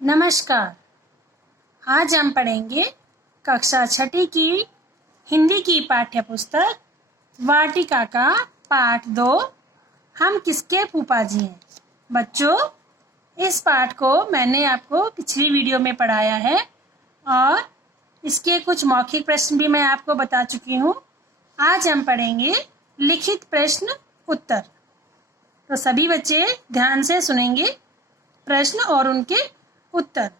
नमस्कार। आज हम पढ़ेंगे कक्षा छठी की हिंदी की पाठ्य पुस्तक वाटिका का पाठ 2। हम किसके फूफा जी हैं। बच्चों, इस पाठ को मैंने आपको पिछली वीडियो में पढ़ाया है और इसके कुछ मौखिक प्रश्न भी मैं आपको बता चुकी हूँ। आज हम पढ़ेंगे लिखित प्रश्न उत्तर। तो सभी बच्चे ध्यान से सुनेंगे प्रश्न और उनके उत्तर।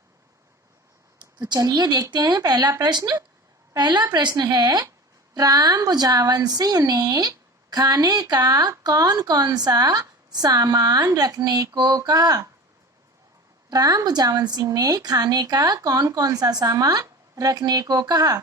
तो चलिए देखते हैं पहला प्रश्न है, राम बुझावन सिंह ने खाने का कौन कौन सा सामान रखने को कहा। राम बुझावन सिंह ने खाने का कौन कौन सा सामान रखने को कहा।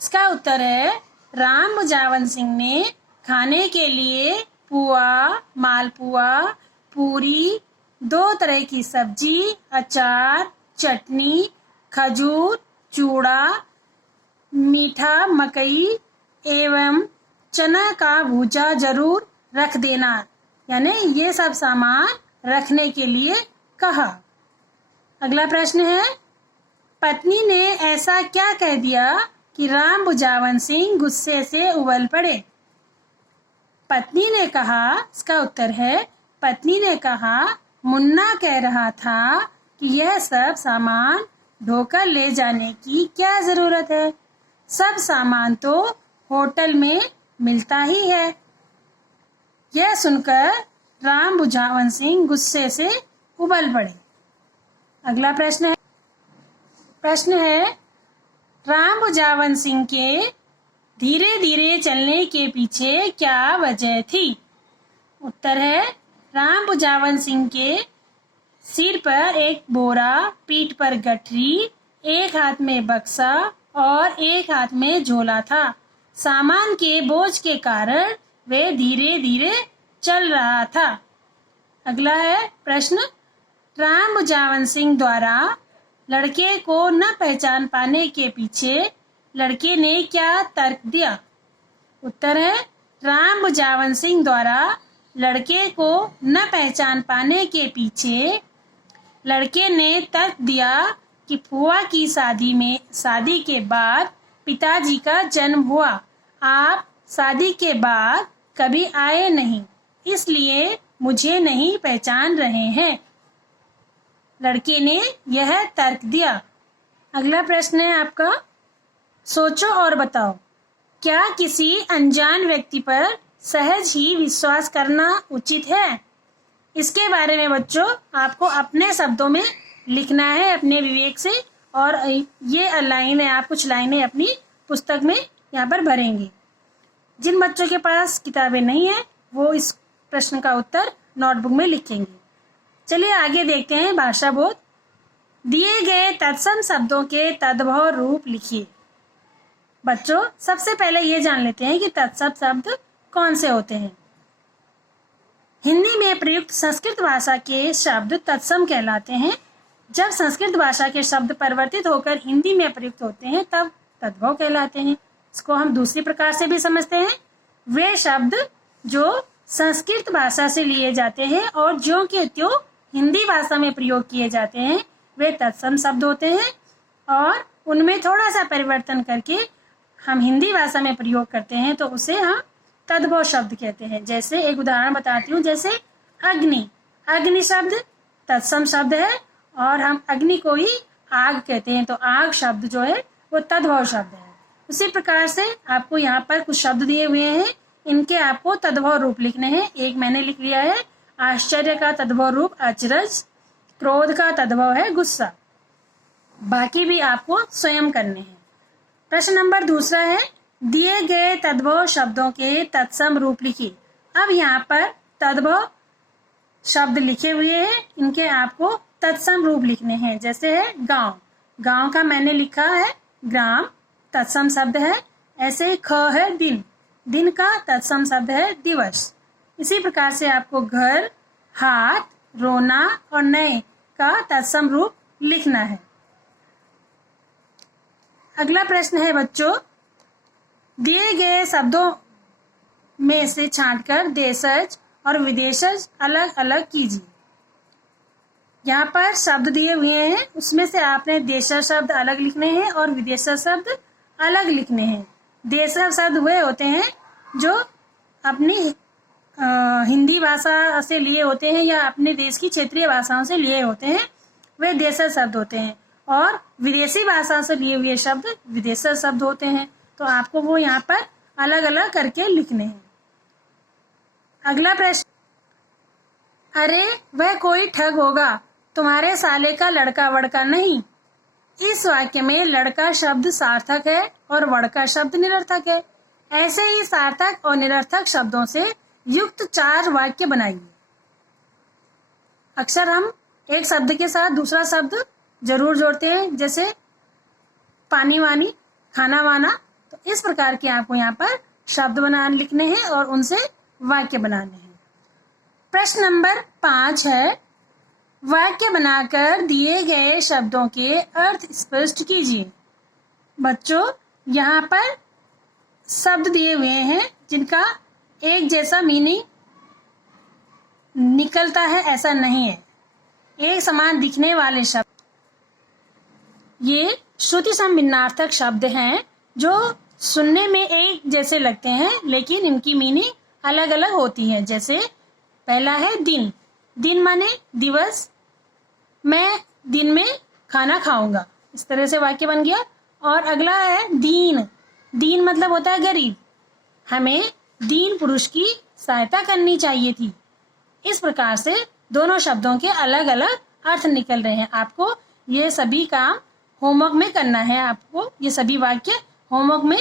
इसका उत्तर है, राम बुझावन सिंह ने खाने के लिए पुआ, मालपुआ, पूरी, 2 तरह की सब्जी, अचार, चटनी, खजूर, चूड़ा, मीठा मकई एवं चना का भूजा जरूर रख देना, यानी ये सब सामान रखने के लिए कहा। अगला प्रश्न है, पत्नी ने ऐसा क्या कह दिया कि राम बुझावन सिंह गुस्से से उबल पड़े। पत्नी ने कहा, इसका उत्तर है, पत्नी ने कहा, मुन्ना कह रहा था कि यह सब सामान ढोकर ले जाने की क्या जरूरत है, सब सामान तो होटल में मिलता ही है। यह सुनकर राम बुझावन सिंह गुस्से से उबल पड़े। अगला प्रश्न है, राम बुझावन सिंह के धीरे धीरे चलने के पीछे क्या वजह थी। उत्तर है, राम बुझावन सिंह के सिर पर एक बोरा, पीठ पर गठरी, एक हाथ में बक्सा और एक हाथ में झोला था। सामान के बोझ के कारण वे धीरे धीरे चल रहा था। अगला है प्रश्न, राम बुझावन सिंह द्वारा लड़के को न पहचान पाने के पीछे लड़के ने क्या तर्क दिया। उत्तर है, राम बुझावन सिंह द्वारा लड़के को न पहचान पाने के पीछे लड़के ने तर्क दिया कि फुआ की शादी के बाद पिताजी का जन्म हुआ, आप शादी के बाद कभी आए नहीं, इसलिए मुझे नहीं पहचान रहे हैं। लड़के ने यह तर्क दिया। अगला प्रश्न है आपका, सोचो और बताओ, क्या किसी अनजान व्यक्ति पर सहज ही विश्वास करना उचित है। इसके बारे में बच्चों आपको अपने शब्दों में लिखना है अपने विवेक से, और ये लाइनें आप कुछ लाइनें अपनी पुस्तक में यहाँ पर भरेंगे। जिन बच्चों के पास किताबें नहीं है वो इस प्रश्न का उत्तर नोटबुक में लिखेंगे। चलिए आगे देखते हैं भाषा बोध। दिए गए तत्सम शब्दों के तद्भव रूप लिखिए। बच्चों सबसे पहले ये जान लेते हैं कि तत्सम शब्द कौन से होते हैं। हिंदी में प्रयुक्त संस्कृत भाषा के शब्द तत्सम कहलाते हैं। जब संस्कृत भाषा के शब्द परिवर्तित होकर हिंदी में प्रयुक्त होते हैं तब तद्भव कहलाते हैं। इसको हम दूसरी प्रकार से भी समझते हैं, वे शब्द जो संस्कृत भाषा से लिए जाते हैं और ज्यों के त्यों हिंदी भाषा में प्रयोग किए जाते हैं वे तत्सम शब्द होते हैं, और उनमें थोड़ा सा परिवर्तन करके हम हिंदी भाषा में प्रयोग करते हैं तो उसे हम तद्भव शब्द कहते हैं। जैसे एक उदाहरण बताती हूँ, जैसे अग्नि शब्द तत्सम शब्द है और हम अग्नि को ही आग कहते हैं, तो आग शब्द जो है वो तद्भव शब्द है। उसी प्रकार से आपको यहाँ पर कुछ शब्द दिए हुए हैं, इनके आपको तद्भव रूप लिखने हैं। एक मैंने लिख लिया है, आश्चर्य का तद्भव रूप अचरज, क्रोध का तद्भव है गुस्सा। बाकी भी आपको स्वयं करने हैं। प्रश्न नंबर दूसरा है, दिए गए तद्भव शब्दों के तत्सम रूप लिखिए। अब यहाँ पर तद्भव शब्द लिखे हुए हैं, इनके आपको तत्सम रूप लिखने हैं। जैसे है गांव का मैंने लिखा है ग्राम, तत्सम शब्द है। ऐसे ही ख है दिन का तत्सम शब्द है दिवस। इसी प्रकार से आपको घर, हाथ, रोना और नए का तत्सम रूप लिखना है। अगला प्रश्न है बच्चों, दिए गए शब्दों में से छांटकर देशज और विदेशज अलग अलग कीजिए। यहाँ पर शब्द दिए हुए हैं, उसमें से आपने देशज शब्द अलग लिखने हैं और विदेशज शब्द अलग लिखने हैं। देशज शब्द वे होते हैं जो अपनी हिंदी भाषा से लिए होते हैं या अपने देश की क्षेत्रीय भाषाओं से लिए होते हैं, वे देशज शब्द होते हैं। और विदेशी भाषा से लिए हुए शब्द विदेशज शब्द होते हैं। तो आपको वो यहाँ पर अलग अलग करके लिखने हैं। अगला प्रश्न, अरे वह कोई ठग होगा, तुम्हारे साले का लड़का वड़का नहीं। इस वाक्य में लड़का शब्द सार्थक है और वड़का शब्द निरर्थक है। ऐसे ही सार्थक और निरर्थक शब्दों से युक्त 4 वाक्य बनाइए। अक्सर हम एक शब्द के साथ दूसरा शब्द जरूर जोड़ते हैं, जैसे पानी वानी, खाना वाना। तो इस प्रकार के आपको यहाँ पर शब्द लिखने हैं और उनसे वाक्य बनाने हैं। प्रश्न नंबर 5 है, वाक्य बनाकर दिए गए शब्दों के अर्थ स्पष्ट कीजिए। बच्चों, यहाँ पर शब्द दिए हुए हैं जिनका एक जैसा मीनिंग निकलता है, ऐसा नहीं है। एक समान दिखने वाले शब्द ये श्रुति समभिन्नार्थक शब्द हैं जो सुनने में एक जैसे लगते हैं लेकिन इनकी मीनिंग अलग अलग होती है। जैसे पहला है दिन, दिन माने दिवस, मैं दिन में खाना खाऊंगा, इस तरह से वाक्य बन गया। और अगला है दीन, दीन मतलब होता है गरीब, हमें दीन पुरुष की सहायता करनी चाहिए थी। इस प्रकार से दोनों शब्दों के अलग अलग अर्थ निकल रहे हैं। आपको ये सभी काम होमवर्क में करना है, आपको ये सभी वाक्य होमवर्क में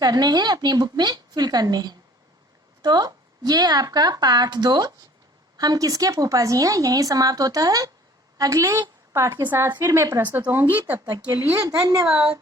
करने हैं, अपनी बुक में फिल करने हैं। तो ये आपका पाठ 2 हम किसके फूफा जी हैं यहीं समाप्त होता है। अगले पाठ के साथ फिर मैं प्रस्तुत होंगी, तब तक के लिए धन्यवाद।